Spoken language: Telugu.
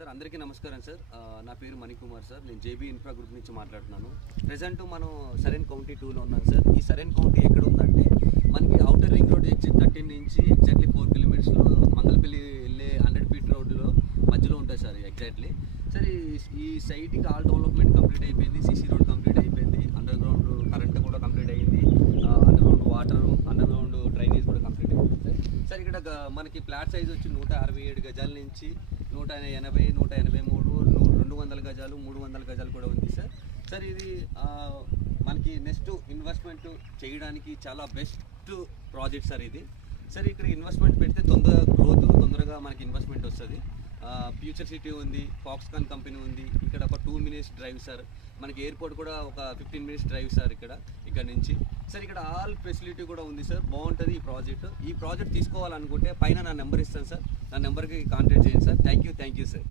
సార్ అందరికీ నమస్కారం సార్. నా పేరు మణికుమార్ సార్. నేను జేబీ ఇన్ఫ్రా గ్రూప్ నుంచి మాట్లాడుతున్నాను. ప్రెజెంట్ మనం సరైన్ కౌంటీ 2లో ఉన్నాం సార్. ఈ సరైన్ కౌంటీ ఎక్కడ ఉందంటే మనకి అవుటర్ రింగ్ రోడ్ ఎగ్జిట్ 13 నుంచి ఎగ్జాక్ట్లీ 4 కిలోమీటర్స్లో మంగళపల్లి వెళ్ళే 100 ఫీట్ రోడ్లో మధ్యలో ఉంటుంది సార్ ఎగ్జాక్ట్లీ. సార్ ఈ సైట్కి ఆల్ డెవలప్మెంట్ కంప్లీట్ అయిపోయింది. సీసీ రోడ్ కంప్లీట్ అయిపోయింది. అండర్ గ్రౌండ్ కరెంట్ కూడా కంప్లీట్ అయ్యింది. Under ground water, under ground drainage కూడా కంప్లీట్ అయిపోయింది సార్. సార్ ఇక్కడ మనకి ప్లాట్ సైజ్ వచ్చి 167 గజాల నుంచి 180, 183, 200 గజాలు, 300 గజాలు కూడా ఉంది సార్. సార్ ఇది మనకి నెక్స్ట్ ఇన్వెస్ట్మెంట్ చేయడానికి చాలా బెస్ట్ ప్రాజెక్ట్ సార్ ఇది. సార్ ఇక్కడ ఇన్వెస్ట్మెంట్ పెడితే తొందరగా మనకి ఇన్వెస్ట్మెంట్ వస్తుంది. ఫ్యూచర్ సిటీ ఉంది, ఫాక్స్కాన్ కంపెనీ ఉంది. ఇక్కడ ఒక 2 మినిట్స్ డ్రైవ్ సార్. మనకి ఎయిర్పోర్ట్ కూడా ఒక 15 మినిట్స్ డ్రైవ్ సార్ ఇక్కడ నుంచి. సార్ ఇక్కడ ఆల్ ఫెసిలిటీ కూడా ఉంది సార్. బాగుంటుంది ఈ ప్రాజెక్ట్ తీసుకోవాలనుకుంటే పైన నా నెంబర్ ఇస్తాను సార్. నా నెంబర్కి కాంటాక్ట్ చేయండి సార్. Thank you sir.